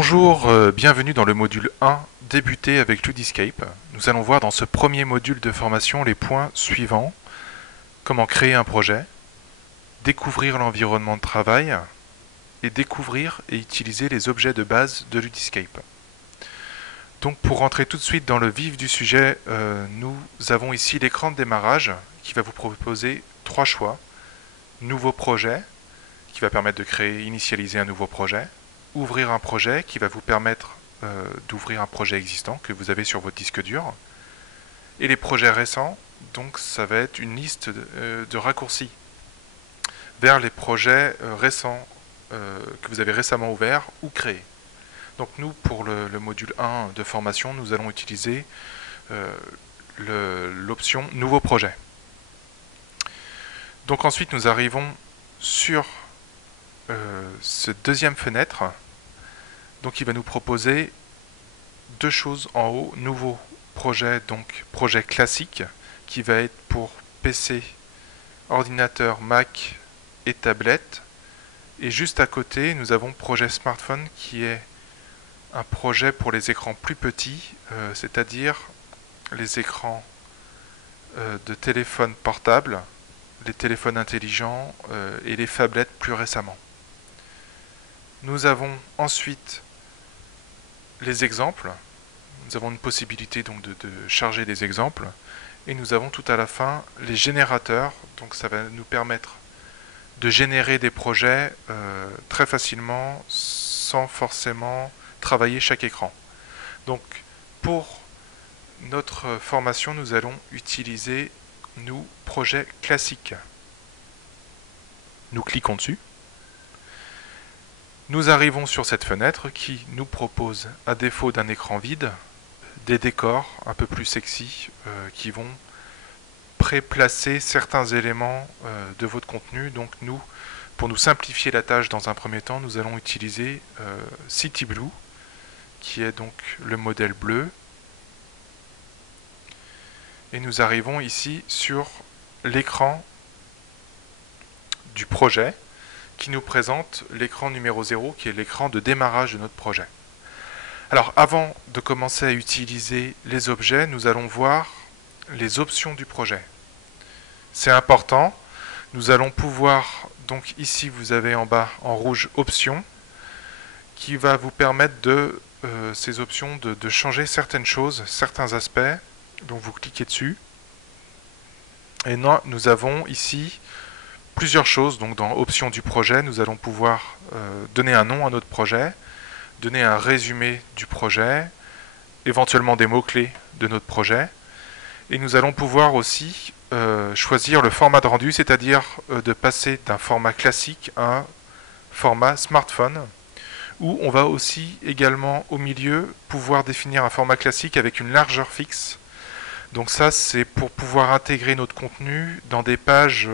Bonjour, bienvenue dans le module 1, débuter avec Ludiscape. Nous allons voir dans ce premier module de formation les points suivants. Comment créer un projet, découvrir l'environnement de travail et découvrir et utiliser les objets de base de Ludiscape. Donc pour rentrer tout de suite dans le vif du sujet, nous avons ici l'écran de démarrage qui va vous proposer trois choix. Nouveau projet, qui va permettre de créer, initialiser un nouveau projet. Ouvrir un projet, qui va vous permettre d'ouvrir un projet existant que vous avez sur votre disque dur. Et les projets récents, donc ça va être une liste de raccourcis vers les projets récents que vous avez récemment ouverts ou créés. Donc nous, pour le module 1 de formation, nous allons utiliser l'option Nouveau projet. Donc ensuite, nous arrivons sur cette deuxième fenêtre. Donc il va nous proposer deux choses en haut. Nouveau projet, donc projet classique, qui va être pour PC, ordinateur, Mac et tablette. Et juste à côté, nous avons projet smartphone, qui est un projet pour les écrans plus petits, c'est-à-dire les écrans de téléphone portable, les téléphones intelligents et les phablettes plus récemment. Nous avons ensuite les exemples. Nous avons une possibilité donc de charger des exemples. Et nous avons tout à la fin les générateurs. Donc ça va nous permettre de générer des projets très facilement sans forcément travailler chaque écran. Donc pour notre formation, nous allons utiliser nous projet classique. Nous cliquons dessus. Nous arrivons sur cette fenêtre qui nous propose, à défaut d'un écran vide, des décors un peu plus sexy qui vont préplacer certains éléments de votre contenu. Donc nous, pour nous simplifier la tâche dans un premier temps, nous allons utiliser CityBlue, qui est donc le modèle bleu. Et nous arrivons ici sur l'écran du projet, qui nous présente l'écran numéro 0, qui est l'écran de démarrage de notre projet. Alors avant de commencer à utiliser les objets, nous allons voir les options du projet. C'est important, nous allons pouvoir, donc ici vous avez en bas en rouge options, qui va vous permettre de, ces options de changer certaines choses, certains aspects, donc vous cliquez dessus. Et nous avons ici plusieurs choses. Donc dans options du projet, nous allons pouvoir donner un nom à notre projet, donner un résumé du projet, éventuellement des mots-clés de notre projet. Et nous allons pouvoir aussi choisir le format de rendu, c'est-à-dire de passer d'un format classique à un format smartphone, où on va aussi également au milieu pouvoir définir un format classique avec une largeur fixe. Donc ça, c'est pour pouvoir intégrer notre contenu dans des pages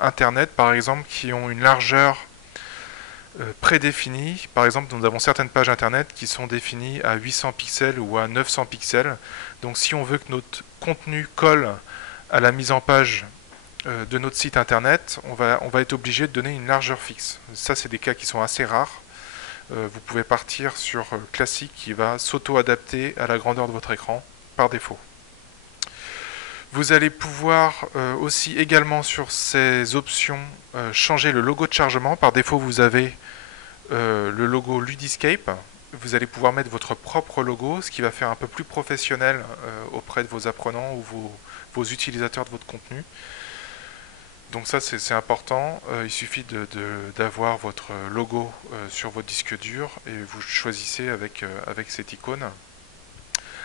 internet, par exemple, qui ont une largeur prédéfinie. Par exemple, nous avons certaines pages internet qui sont définies à 800 pixels ou à 900 pixels. Donc si on veut que notre contenu colle à la mise en page de notre site internet, on va être obligé de donner une largeur fixe. Ça, c'est des cas qui sont assez rares. Vous pouvez partir sur classique qui va s'auto-adapter à la grandeur de votre écran par défaut. Vous allez pouvoir aussi également sur ces options changer le logo de chargement. Par défaut, vous avez le logo Ludiscape. Vous allez pouvoir mettre votre propre logo, ce qui va faire un peu plus professionnel auprès de vos apprenants ou vos utilisateurs de votre contenu. Donc ça, c'est important. Il suffit d'avoir votre logo sur votre disque dur et vous choisissez avec cette icône.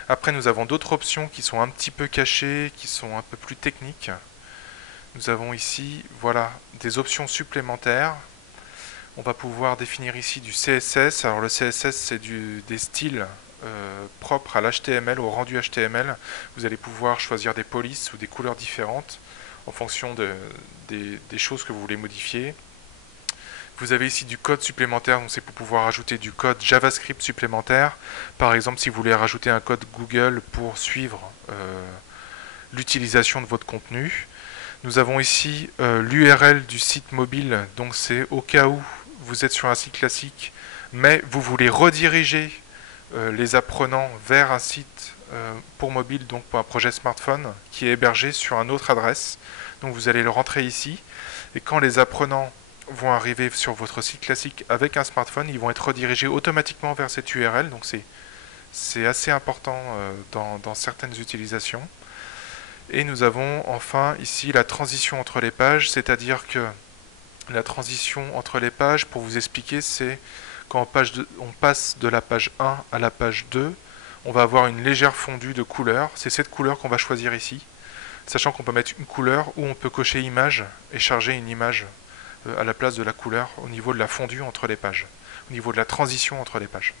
Après, nous avons d'autres options qui sont un petit peu cachées, qui sont un peu plus techniques. Nous avons ici, voilà, des options supplémentaires. On va pouvoir définir ici du CSS. Alors le CSS, c'est des styles propres à l'HTML, au rendu HTML. Vous allez pouvoir choisir des polices ou des couleurs différentes en fonction des choses que vous voulez modifier. Vous avez ici du code supplémentaire, donc c'est pour pouvoir ajouter du code JavaScript supplémentaire. Par exemple, si vous voulez rajouter un code Google pour suivre l'utilisation de votre contenu. Nous avons ici l'URL du site mobile, donc c'est au cas où vous êtes sur un site classique, mais vous voulez rediriger les apprenants vers un site pour mobile, donc pour un projet smartphone, qui est hébergé sur une autre adresse. Donc vous allez le rentrer ici, et quand les apprenants vont arriver sur votre site classique avec un smartphone, ils vont être redirigés automatiquement vers cette URL, donc c'est assez important dans certaines utilisations. Et nous avons enfin ici la transition entre les pages, c'est-à-dire que la transition entre les pages, pour vous expliquer, c'est quand on passe de la page 1 à la page 2, on va avoir une légère fondue de couleurs. C'est cette couleur qu'on va choisir ici, sachant qu'on peut mettre une couleur ou on peut cocher image et charger une image à la place de la couleur au niveau de la fondue entre les pages, au niveau de la transition entre les pages.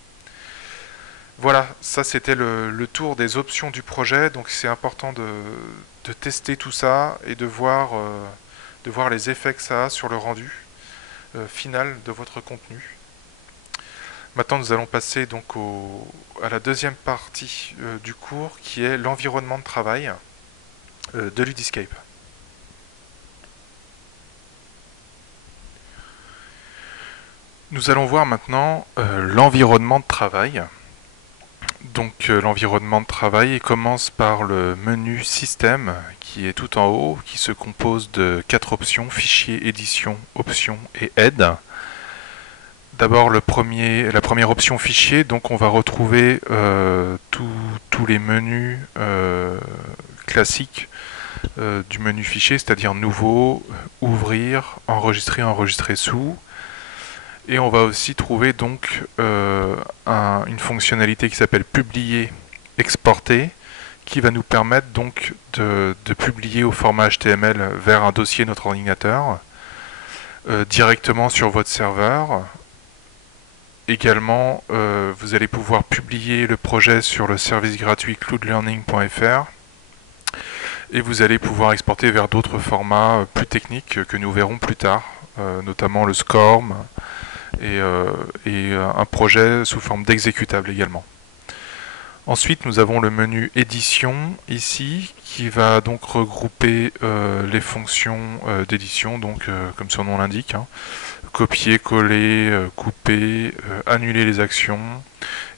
Voilà, ça c'était le tour des options du projet, donc c'est important de tester tout ça et de voir les effets que ça a sur le rendu final de votre contenu. Maintenant nous allons passer donc à la deuxième partie du cours qui est l'environnement de travail de Ludiscape. Nous allons voir maintenant l'environnement de travail. Donc l'environnement de travail commence par le menu Système qui est tout en haut, qui se compose de 4 options, Fichier, Édition, Options et Aide. D'abord la première option Fichier, donc on va retrouver tous les menus classiques du menu Fichier, c'est-à-dire Nouveau, Ouvrir, Enregistrer, Enregistrer sous. Et on va aussi trouver donc une fonctionnalité qui s'appelle Publier, Exporter, qui va nous permettre donc de publier au format HTML vers un dossier notre ordinateur, directement sur votre serveur. Également, vous allez pouvoir publier le projet sur le service gratuit cloudlearning.fr et vous allez pouvoir exporter vers d'autres formats plus techniques que nous verrons plus tard, notamment le SCORM, et un projet sous forme d'exécutable également. Ensuite, nous avons le menu édition ici qui va donc regrouper les fonctions d'édition, donc comme son nom l'indique, hein, copier, coller, couper, annuler les actions.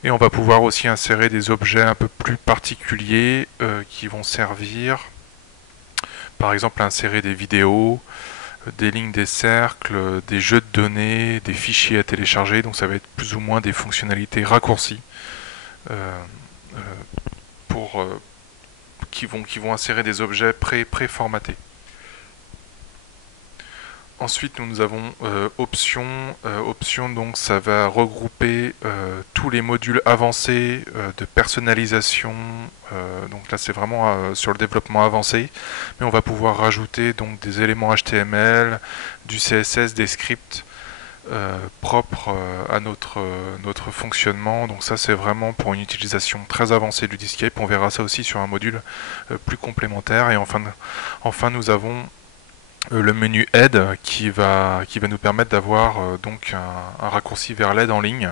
Et on va pouvoir aussi insérer des objets un peu plus particuliers qui vont servir, par exemple, à insérer des vidéos, des lignes, des cercles, des jeux de données, des fichiers à télécharger, donc ça va être plus ou moins des fonctionnalités raccourcies qui vont insérer des objets préformatés. Ensuite nous avons options. Options, donc ça va regrouper tous les modules avancés de personnalisation. Donc là c'est vraiment sur le développement avancé, mais on va pouvoir rajouter donc des éléments HTML, du CSS, des scripts propres à notre fonctionnement. Donc ça c'est vraiment pour une utilisation très avancée du Ludiscape. On verra ça aussi sur un module plus complémentaire. Et enfin nous avons le menu aide qui va nous permettre d'avoir donc un raccourci vers l'aide en ligne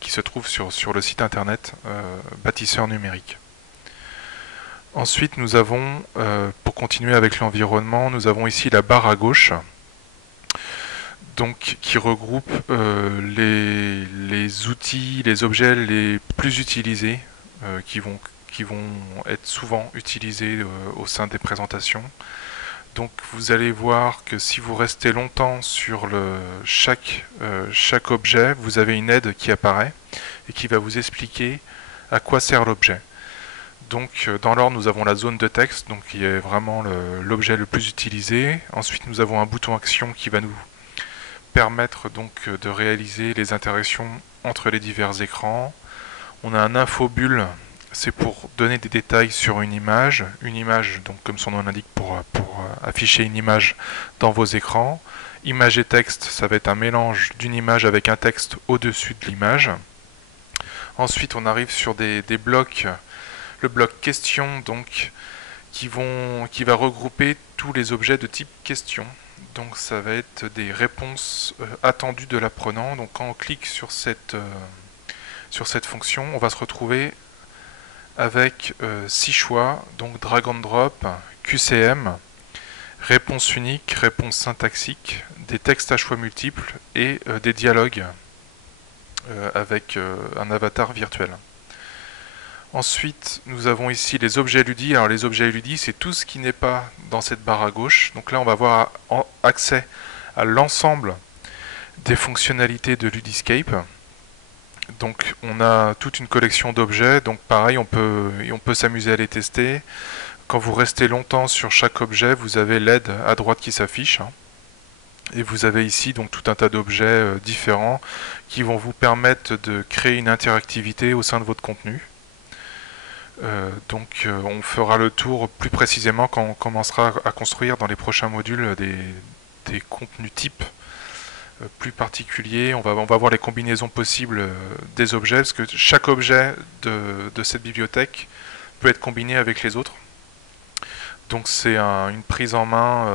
qui se trouve sur le site internet Bâtisseur numérique. Ensuite nous avons, pour continuer avec l'environnement, nous avons ici la barre à gauche donc, qui regroupe les outils, les objets les plus utilisés qui vont être souvent utilisés au sein des présentations. Donc vous allez voir que si vous restez longtemps sur chaque objet, vous avez une aide qui apparaît et qui va vous expliquer à quoi sert l'objet. Donc dans l'ordre, nous avons la zone de texte, donc qui est vraiment l'objet le plus utilisé. Ensuite nous avons un bouton action qui va nous permettre donc de réaliser les interactions entre les divers écrans. On a un infobulle, c'est pour donner des détails sur une image, donc comme son nom l'indique, pour afficher une image dans vos écrans. Image et texte, ça va être un mélange d'une image avec un texte au-dessus de l'image. Ensuite on arrive sur des blocs, le bloc question donc qui va regrouper tous les objets de type question. Donc ça va être des réponses attendues de l'apprenant. Donc quand on clique sur cette fonction, on va se retrouver avec 6 choix, donc drag and drop, QCM, réponse unique, réponse syntaxique, des textes à choix multiples et des dialogues avec un avatar virtuel. Ensuite, nous avons ici les objets Ludi. Alors les objets Ludi, c'est tout ce qui n'est pas dans cette barre à gauche. Donc là, on va avoir accès à l'ensemble des fonctionnalités de Ludiscape. Donc on a toute une collection d'objets. Donc pareil, on peut s'amuser à les tester. Quand vous restez longtemps sur chaque objet, vous avez l'aide à droite qui s'affiche. Et vous avez ici donc tout un tas d'objets différents qui vont vous permettre de créer une interactivité au sein de votre contenu. On fera le tour plus précisément quand on commencera à construire dans les prochains modules des contenus types plus particuliers. On va voir les combinaisons possibles des objets, parce que chaque objet de cette bibliothèque peut être combiné avec les autres. Donc c'est une prise en main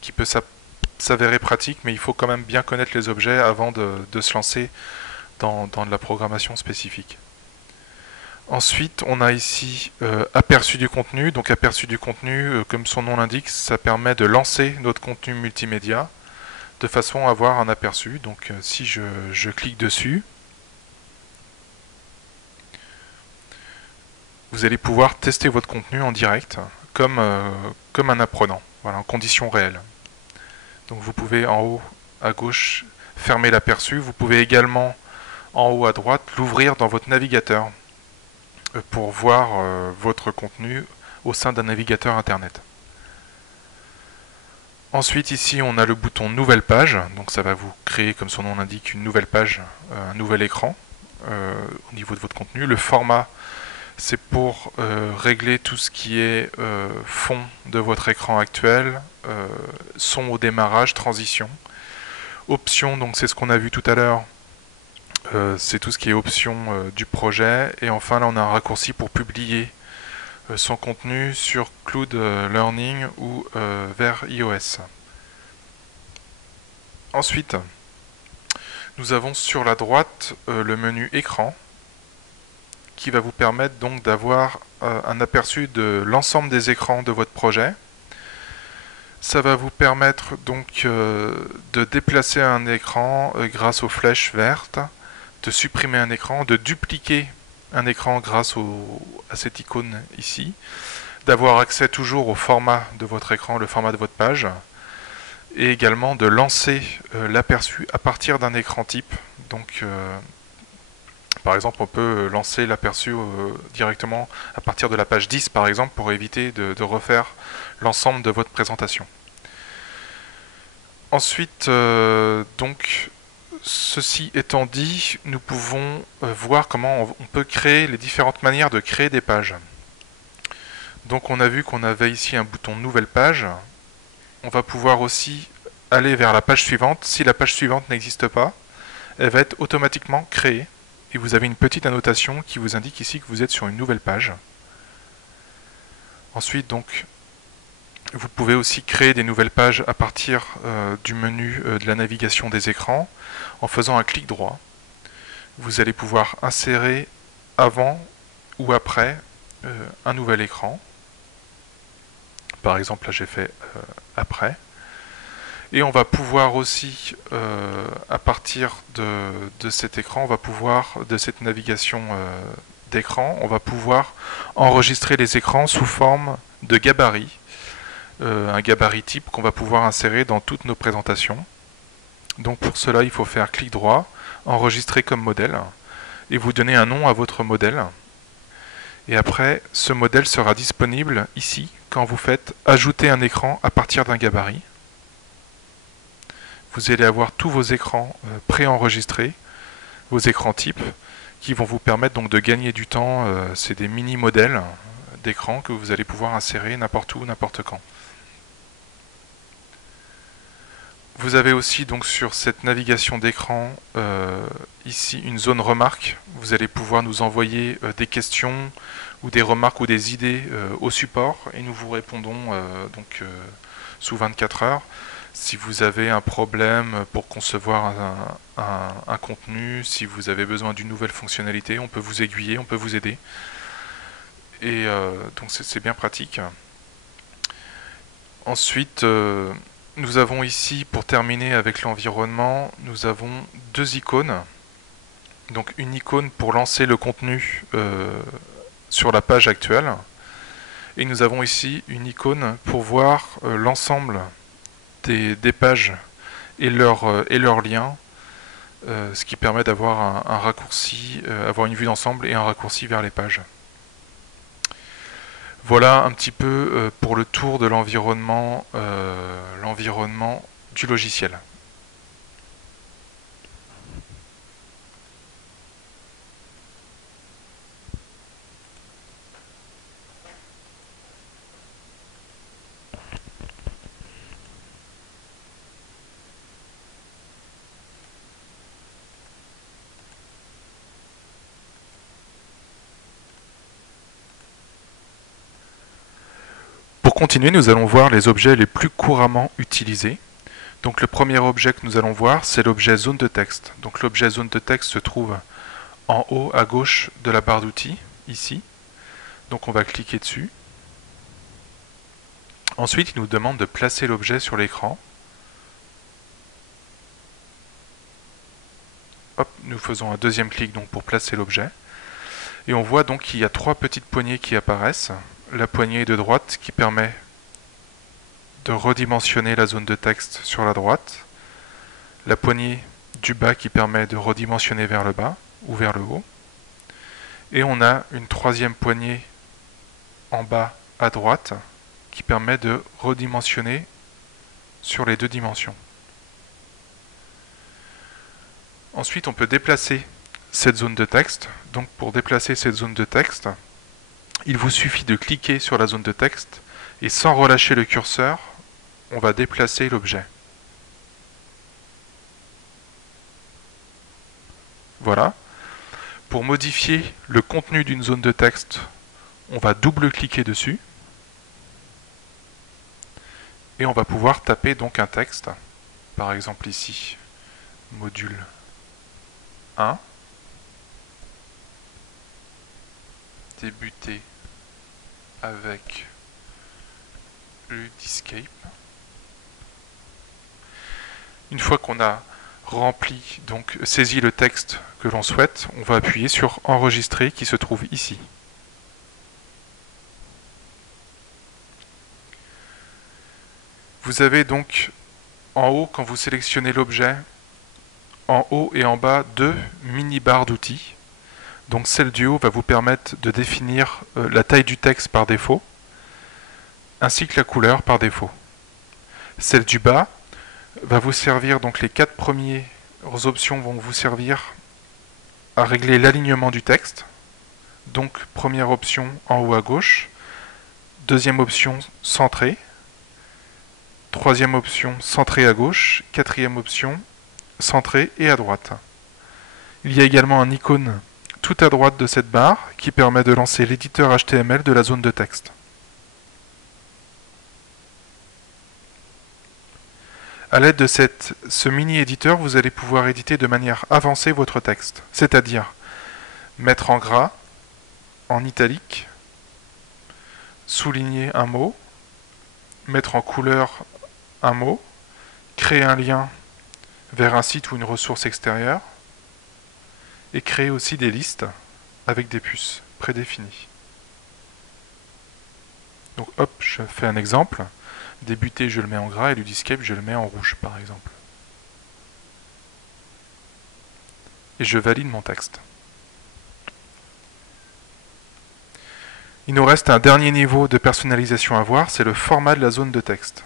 qui peut s'avérer pratique, mais il faut quand même bien connaître les objets avant de se lancer dans de la programmation spécifique. Ensuite, on a ici aperçu du contenu. Donc aperçu du contenu, comme son nom l'indique, ça permet de lancer notre contenu multimédia de façon à avoir un aperçu. Donc si je clique dessus, vous allez pouvoir tester votre contenu en direct comme un apprenant, voilà, en conditions réelles. Donc vous pouvez en haut à gauche fermer l'aperçu. Vous pouvez également en haut à droite l'ouvrir dans votre navigateur pour voir votre contenu au sein d'un navigateur internet. Ensuite ici on a le bouton nouvelle page, donc ça va vous créer, comme son nom l'indique, une nouvelle page, un nouvel écran au niveau de votre contenu. Le format, c'est pour régler tout ce qui est fond de votre écran actuel, son au démarrage, transition. Options, donc c'est ce qu'on a vu tout à l'heure, c'est tout ce qui est option du projet. Et enfin là on a un raccourci pour publier son contenu sur Cloud Learning ou vers iOS. Ensuite, nous avons sur la droite le menu écran qui va vous permettre donc d'avoir un aperçu de l'ensemble des écrans de votre projet. Ça va vous permettre donc de déplacer un écran grâce aux flèches vertes, de supprimer un écran, de dupliquer un écran grâce à cette icône ici, d'avoir accès toujours au format de votre écran, le format de votre page, et également de lancer l'aperçu à partir d'un écran type. Donc par exemple on peut lancer l'aperçu directement à partir de la page 10 par exemple, pour éviter de refaire l'ensemble de votre présentation. Ensuite donc ceci étant dit, nous pouvons voir comment on peut créer les différentes manières de créer des pages. Donc on a vu qu'on avait ici un bouton nouvelle page. On va pouvoir aussi aller vers la page suivante. Si la page suivante n'existe pas, elle va être automatiquement créée. Et vous avez une petite annotation qui vous indique ici que vous êtes sur une nouvelle page. Ensuite donc, vous pouvez aussi créer des nouvelles pages à partir du menu de la navigation des écrans. En faisant un clic droit, vous allez pouvoir insérer avant ou après un nouvel écran. Par exemple, là j'ai fait après. Et on va pouvoir aussi, à partir de cet écran, on va pouvoir, de cette navigation d'écran, on va pouvoir enregistrer les écrans sous forme de gabarit. Un gabarit type qu'on va pouvoir insérer dans toutes nos présentations. Donc pour cela, il faut faire clic droit, enregistrer comme modèle, et vous donner un nom à votre modèle. Et après, ce modèle sera disponible ici, quand vous faites ajouter un écran à partir d'un gabarit. Vous allez avoir tous vos écrans préenregistrés, vos écrans types, qui vont vous permettre donc de gagner du temps. C'est des mini-modèles d'écran que vous allez pouvoir insérer n'importe où, n'importe quand. Vous avez aussi donc sur cette navigation d'écran ici une zone remarques. Vous allez pouvoir nous envoyer des questions ou des remarques ou des idées au support et nous vous répondons sous 24 heures. Si vous avez un problème pour concevoir un contenu, si vous avez besoin d'une nouvelle fonctionnalité, on peut vous aiguiller, on peut vous aider. Et donc c'est bien pratique. Ensuite, nous avons ici, pour terminer avec l'environnement, nous avons deux icônes. donc une icône pour lancer le contenu sur la page actuelle. Et nous avons ici une icône pour voir l'ensemble des pages et leurs liens, ce qui permet d'avoir un raccourci, avoir une vue d'ensemble et un raccourci vers les pages. Voilà un petit peu pour le tour de l'environnement du logiciel. Pour continuer, nous allons voir les objets les plus couramment utilisés. Donc le premier objet que nous allons voir, c'est l'objet zone de texte. Donc l'objet zone de texte se trouve en haut à gauche de la barre d'outils, ici. Donc on va cliquer dessus. Ensuite, il nous demande de placer l'objet sur l'écran. Hop, nous faisons un deuxième clic donc pour placer l'objet. Et on voit donc qu'il y a trois petites poignées qui apparaissent. La poignée de droite qui permet de redimensionner la zone de texte sur la droite. La poignée du bas qui permet de redimensionner vers le bas ou vers le haut. Et on a une troisième poignée en bas à droite qui permet de redimensionner sur les deux dimensions. Ensuite, on peut déplacer cette zone de texte. Donc pour déplacer cette zone de texte, il vous suffit de cliquer sur la zone de texte et sans relâcher le curseur, on va déplacer l'objet. Voilà. Pour modifier le contenu d'une zone de texte, on va double-cliquer dessus. Et on va pouvoir taper donc un texte. Par exemple ici, module 1. Débuter avec Ludiscape. Une fois qu'on a rempli, donc saisi le texte que l'on souhaite, on va appuyer sur enregistrer qui se trouve ici. Vous avez donc en haut, quand vous sélectionnez l'objet, en haut et en bas deux mini-barres d'outils. Donc celle du haut va vous permettre de définir la taille du texte par défaut, ainsi que la couleur par défaut. Celle du bas va vous servir, donc les quatre premières options vont vous servir à régler l'alignement du texte. Donc première option en haut à gauche, deuxième option centré, troisième option centré à gauche, quatrième option centré et à droite. Il y a également un icône tout à droite de cette barre qui permet de lancer l'éditeur HTML de la zone de texte. À l'aide de ce mini-éditeur, vous allez pouvoir éditer de manière avancée votre texte, c'est-à-dire mettre en gras, en italique, souligner un mot, mettre en couleur un mot, créer un lien vers un site ou une ressource extérieure, et créer aussi des listes avec des puces prédéfinies. Donc hop, je fais un exemple. Débuter, je le mets en gras, et Ludiscape, je le mets en rouge, par exemple. Et je valide mon texte. Il nous reste un dernier niveau de personnalisation à voir, c'est le format de la zone de texte.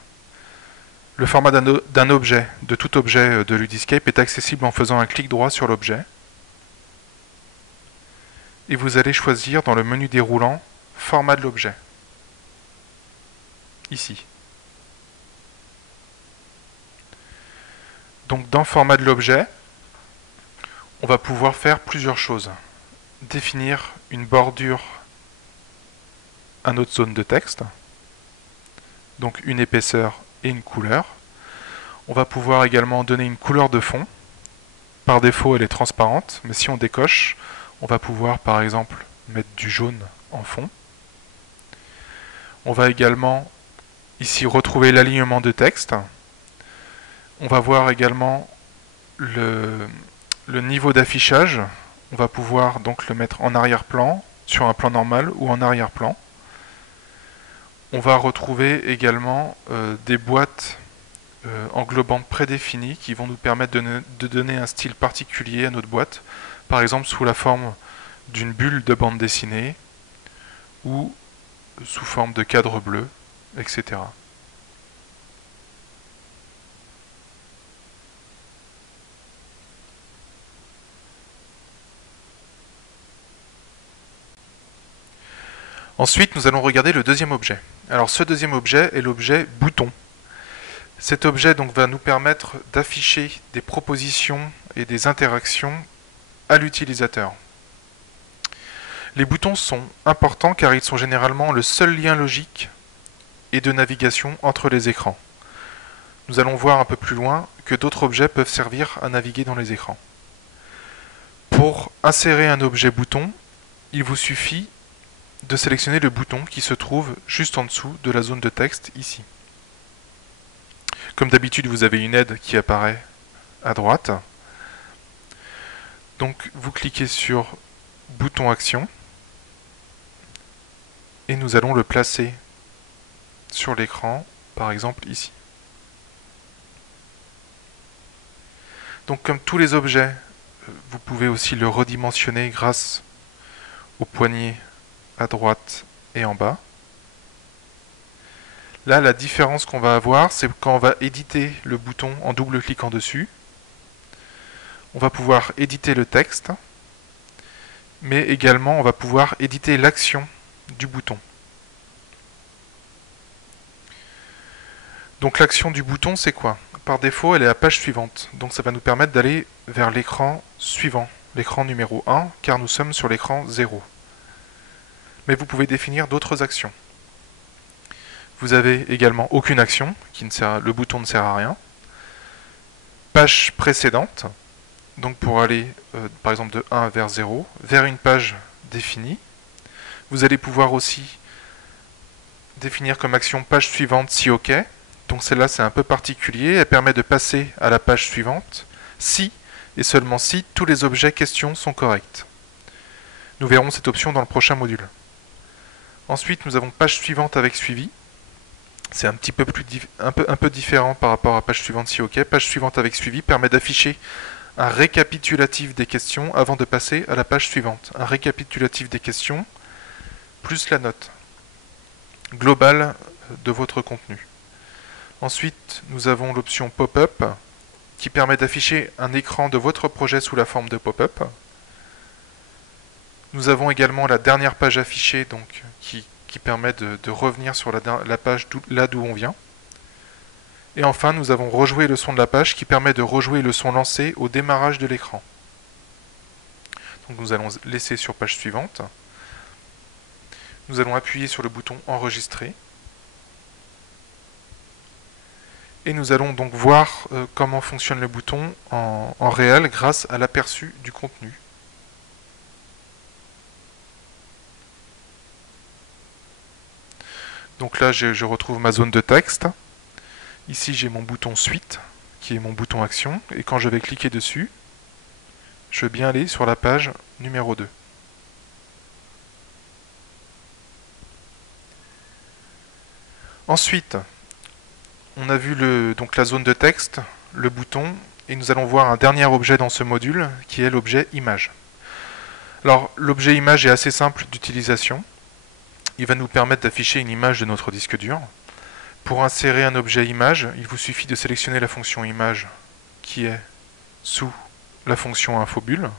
Le format d'un objet, de tout objet de Ludiscape, est accessible en faisant un clic droit sur l'objet. Et vous allez choisir dans le menu déroulant format de l'objet. Ici. Donc dans format de l'objet, on va pouvoir faire plusieurs choses. Définir une bordure à notre zone de texte, donc une épaisseur et une couleur. On va pouvoir également donner une couleur de fond. Par défaut, elle est transparente, mais si on décoche, on va pouvoir par exemple mettre du jaune en fond. On va également ici retrouver l'alignement de texte. On va voir également le niveau d'affichage on va pouvoir donc le mettre en arrière-plan, sur un plan normal ou en arrière-plan. On va retrouver également des boîtes englobantes prédéfinies qui vont nous permettre de donner un style particulier à notre boîte, par exemple sous la forme d'une bulle de bande dessinée ou sous forme de cadre bleu, etc. Ensuite, nous allons regarder le deuxième objet. Alors ce deuxième objet est l'objet bouton. Cet objet donc va nous permettre d'afficher des propositions et des interactions à l'utilisateur. Les boutons sont importants car ils sont généralement le seul lien logique et de navigation entre les écrans. Nous allons voir un peu plus loin que d'autres objets peuvent servir à naviguer dans les écrans. Pour insérer un objet bouton, il vous suffit de sélectionner le bouton qui se trouve juste en dessous de la zone de texte ici. Comme d'habitude, vous avez une aide qui apparaît à droite. Donc vous cliquez sur bouton action et nous allons le placer sur l'écran, par exemple ici. Donc comme tous les objets, vous pouvez aussi le redimensionner grâce au poignet à droite et en bas. Là, la différence qu'on va avoir, c'est quand on va éditer le bouton en double-cliquant dessus. On va pouvoir éditer le texte, mais également on va pouvoir éditer l'action du bouton. Donc l'action du bouton, c'est quoi? Par défaut, elle est à page suivante. Donc ça va nous permettre d'aller vers l'écran suivant, l'écran numéro 1, car nous sommes sur l'écran 0. Mais vous pouvez définir d'autres actions. Vous avez également aucune action, le bouton ne sert à rien. Page précédente, donc pour aller par exemple de 1 vers 0, vers une page définie. Vous allez pouvoir aussi définir comme action page suivante si OK. Donc celle-là c'est un peu particulier, elle permet de passer à la page suivante si et seulement si tous les objets questions sont corrects. Nous verrons cette option dans le prochain module. Ensuite nous avons page suivante avec suivi. C'est un peu différent par rapport à page suivante si OK. Page suivante avec suivi permet d'afficher un récapitulatif des questions avant de passer à la page suivante. Un récapitulatif des questions plus la note globale de votre contenu. Ensuite, nous avons l'option pop-up qui permet d'afficher un écran de votre projet sous la forme de pop-up. Nous avons également la dernière page affichée donc, qui permet de revenir sur la page là d'où on vient. Et enfin, nous avons rejoué le son de la page qui permet de rejouer le son lancé au démarrage de l'écran. Donc nous allons laisser sur page suivante. Nous allons appuyer sur le bouton enregistrer. Et nous allons donc voir comment fonctionne le bouton en réel grâce à l'aperçu du contenu. Donc là, je retrouve ma zone de texte. Ici, j'ai mon bouton Suite, qui est mon bouton Action. Et quand je vais cliquer dessus, je vais bien aller sur la page numéro 2. Ensuite, on a vu donc la zone de texte, le bouton, et nous allons voir un dernier objet dans ce module, qui est l'objet Image. Alors, l'objet Image est assez simple d'utilisation. Il va nous permettre d'afficher une image de notre disque dur. Pour insérer un objet image, il vous suffit de sélectionner la fonction image qui est sous la fonction infobulle.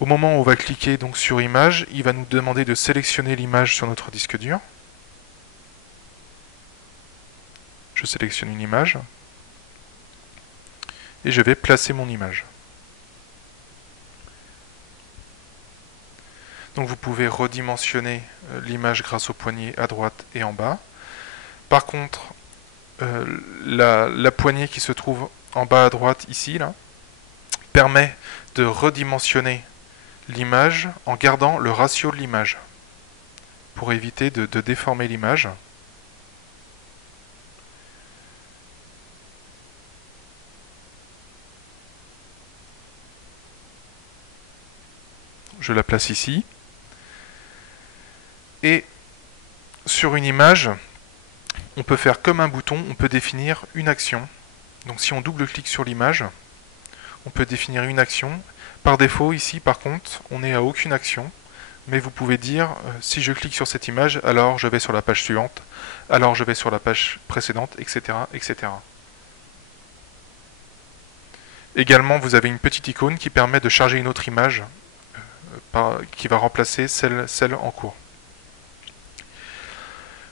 Au moment où on va cliquer donc sur image, il va nous demander de sélectionner l'image sur notre disque dur. Je sélectionne une image et je vais placer mon image. Donc vous pouvez redimensionner l'image grâce au poignet à droite et en bas. Par contre, la poignée qui se trouve en bas à droite ici, là, permet de redimensionner l'image en gardant le ratio de l'image pour éviter de déformer l'image. je la place ici. Et sur une image, on peut faire comme un bouton, on peut définir une action. Donc si on double-clique sur l'image, on peut définir une action. Par défaut, ici, par contre, on n'est à aucune action. Mais vous pouvez dire, si je clique sur cette image, alors je vais sur la page suivante, alors je vais sur la page précédente, etc., etc. Également, vous avez une petite icône qui permet de charger une autre image qui va remplacer celle en cours.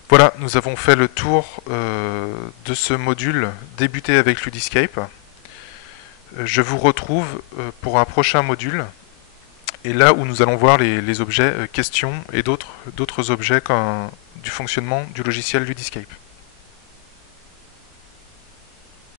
Voilà, nous avons fait le tour de ce module débuté avec Ludiscape. Je vous retrouve pour un prochain module, et là où nous allons voir les objets questions et d'autres objets du fonctionnement du logiciel Ludiscape.